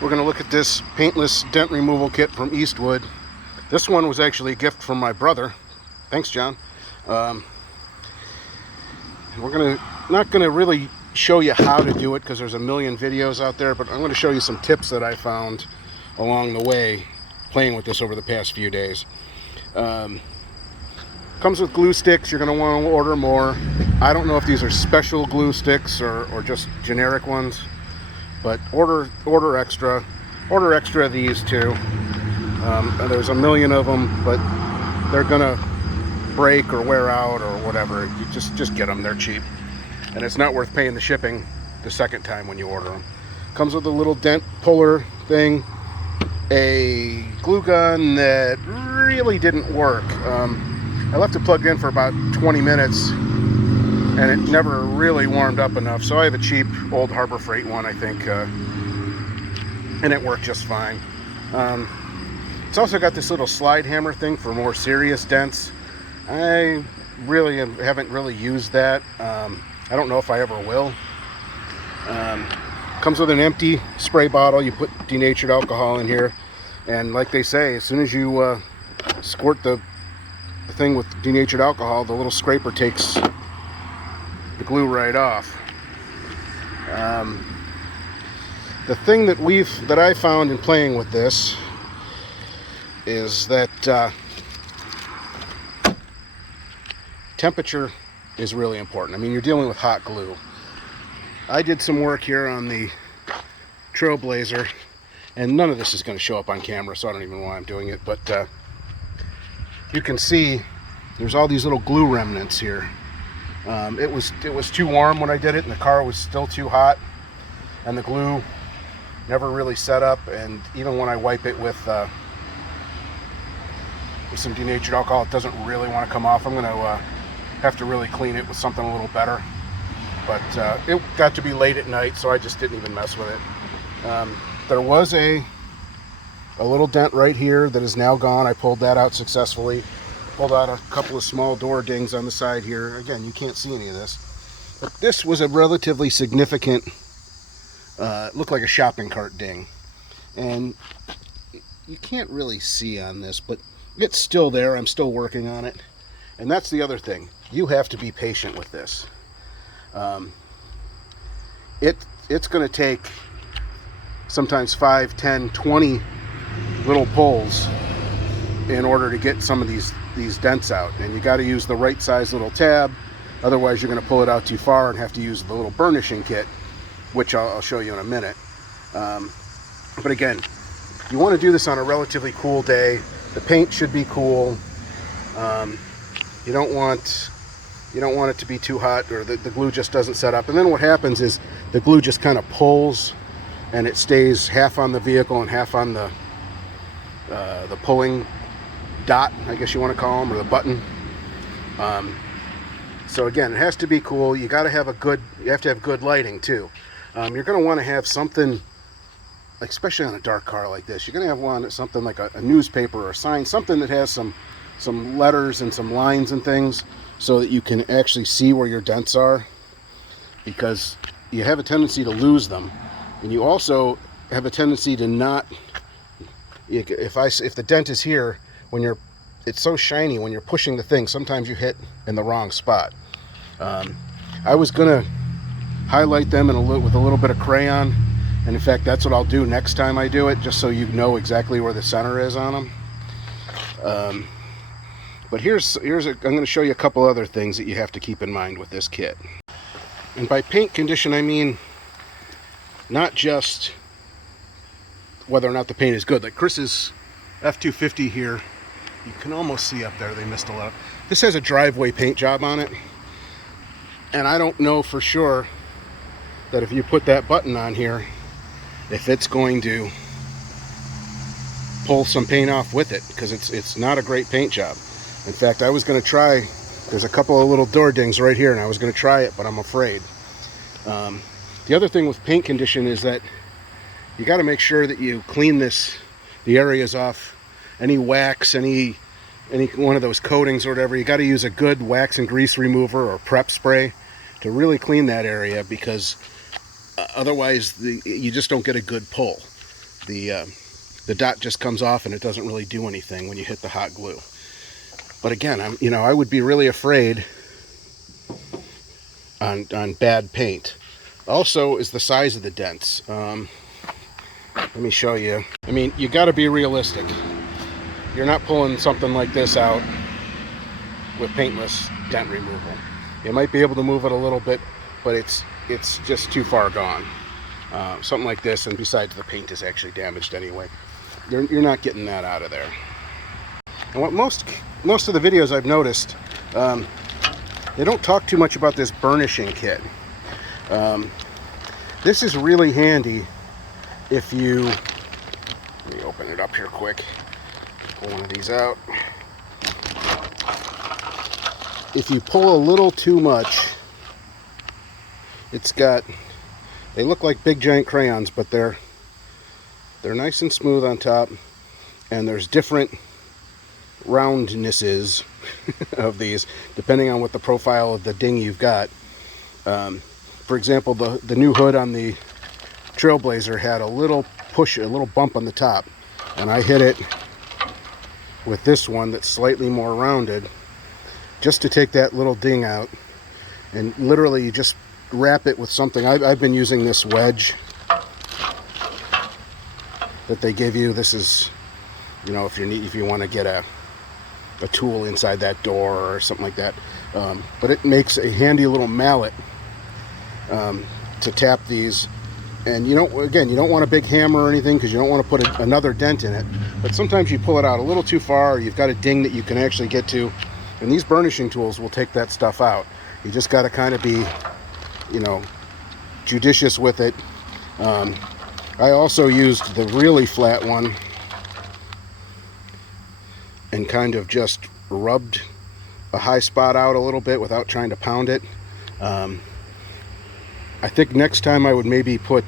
We're going to look at this paintless dent removal kit from Eastwood. This one was actually a gift from my brother. Thanks, John. We're not going to really show you how to do it because there's a million videos out there, but I'm going to show you some tips that I found along the way playing with this over the past few days. Comes with glue sticks. You're going to want to order more. I don't know if these are special glue sticks or just generic ones, but order extra. Order extra of these too. There's a million of them, but they're going to break or wear out or whatever. You just get them. They're cheap, and it's not worth paying the shipping the second time when you order them. Comes with a little dent puller thing, a glue gun that really didn't work. I left it plugged in for about 20 minutes and it never really warmed up enough, so I have a cheap old Harbor Freight one, I think, and it worked just fine. It's also got this little slide hammer thing for more serious dents. I really haven't really used that. I don't know if I ever will. Comes with an empty spray bottle. You put denatured alcohol in here, and like they say, as soon as you squirt the thing with denatured alcohol, the little scraper takes the glue right off. The thing that I found in playing with this is that temperature is really important. I mean, you're dealing with hot glue. I did some work here on the Trailblazer, and none of this is going to show up on camera, so I don't even know why I'm doing it, but you can see there's all these little glue remnants here. It was too warm when I did it, and the car was still too hot, and the glue never really set up, and even when I wipe it with some denatured alcohol, it doesn't really want to come off. I'm going to have to really clean it with something a little better, but it got to be late at night, so I just didn't even mess with it. There was a little dent right here that is now gone. I pulled that out successfully. Pulled out a couple of small door dings on the side here. Again, you can't see any of this, but this was a relatively significant, looked like a shopping cart ding, and you can't really see on this, but it's still there. I'm still working on it, and that's the other thing. You have to be patient with this. It's going to take sometimes 5, 10, 20 little pulls in order to get some of these dents out, and you got to use the right size little tab, otherwise you're going to pull it out too far and have to use the little burnishing kit, which I'll show you in a minute. But again, you want to do this on a relatively cool day. The paint should be cool. You don't want it to be too hot, or the glue just doesn't set up, and then what happens is the glue just kind of pulls and it stays half on the vehicle and half on the pulling dot, I guess you want to call them, or the button. So again, it has to be cool. You got to have you have to have good lighting too. You're going to want to have something, like, especially on a dark car like this, you're going to want something like a newspaper or a sign, something that has some letters and some lines and things, so that you can actually see where your dents are, because you have a tendency to lose them, and you also have a tendency to not. If the dent is here, it's so shiny when you're pushing the thing, sometimes you hit in the wrong spot. I was gonna highlight them with a little bit of crayon, and in fact that's what I'll do next time I do it, just so you know exactly where the center is on them. But I'm going to show you a couple other things that you have to keep in mind with this kit. And by paint condition, I mean not just whether or not the paint is good. Like Chris's F-250 here, you can almost see up there, they missed a lot. This has a driveway paint job on it, and I don't know for sure that if you put that button on here, if it's going to pull some paint off with it, because it's not a great paint job. In fact, I was going to try, there's a couple of little door dings right here, and I was going to try it, but I'm afraid. The other thing with paint condition is that you got to make sure that you clean the areas off, any wax, any one of those coatings or whatever. You got to use a good wax and grease remover or prep spray to really clean that area, because otherwise you just don't get a good pull. the dot just comes off and it doesn't really do anything when you hit the hot glue. But again, I would be really afraid on bad paint. Also is the size of the dents. Let me show you. I mean, you got to be realistic. You're not pulling something like this out with paintless dent removal. You might be able to move it a little bit, but it's just too far gone. Something like this, and besides, the paint is actually damaged anyway. You're not getting that out of there. And what most of the videos I've noticed, they don't talk too much about this burnishing kit. This is really handy if you, let me open it up here quick, pull one of these out. If you pull a little too much, they look like big giant crayons, but they're nice and smooth on top, and there's different roundnesses of these depending on what the profile of the ding you've got. For example, the new hood on the Trailblazer had a little bump on the top, and I hit it with this one that's slightly more rounded just to take that little ding out. And literally you just wrap it with something. I've been using this wedge that they give you. This is, if you want to get a tool inside that door or something like that. But it makes a handy little mallet to tap these. And you don't want a big hammer or anything, because you don't want to put another dent in it. But sometimes you pull it out a little too far, or you've got a ding that you can actually get to, and these burnishing tools will take that stuff out. You just got to kind of be, judicious with it. I also used the really flat one and kind of just rubbed a high spot out a little bit without trying to pound it. I think next time I would maybe put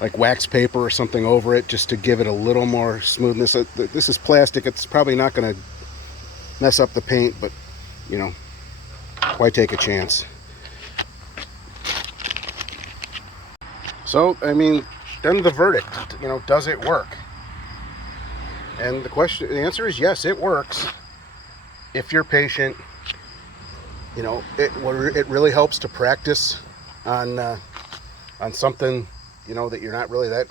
like wax paper or something over it, just to give it a little more smoothness. This is plastic. It's probably not going to mess up the paint, but why take a chance? So, I mean, then the verdict, does it work? And the answer is yes, it works. If you're patient, it really helps to practice on something, that you're not really that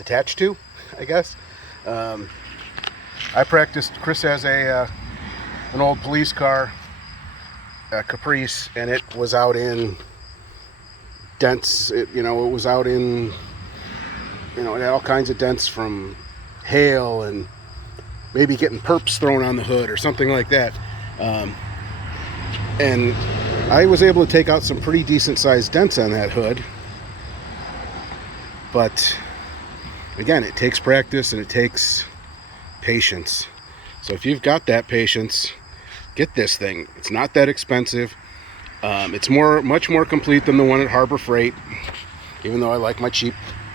attached to, I guess. I practiced. Chris has an old police car, a Caprice, and it was out in dents. It was out in, it had all kinds of dents from hail and maybe getting perps thrown on the hood or something like that. And I was able to take out some pretty decent sized dents on that hood. But again, it takes practice and it takes patience. So if you've got that patience, get this thing. It's not that expensive. It's much more complete than the one at Harbor Freight. Even though I like my cheap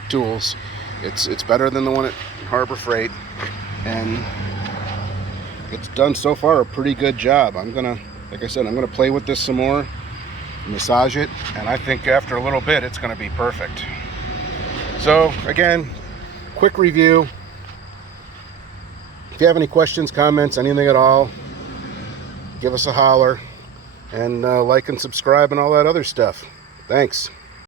tools, it's better than the one at Harbor Freight, and it's done so far a pretty good job. Like I said, I'm gonna play with this some more, massage it, and I think after a little bit it's gonna be perfect. So again, quick review. If you have any questions, comments, anything at all, give us a holler, and like and subscribe and all that other stuff. Thanks.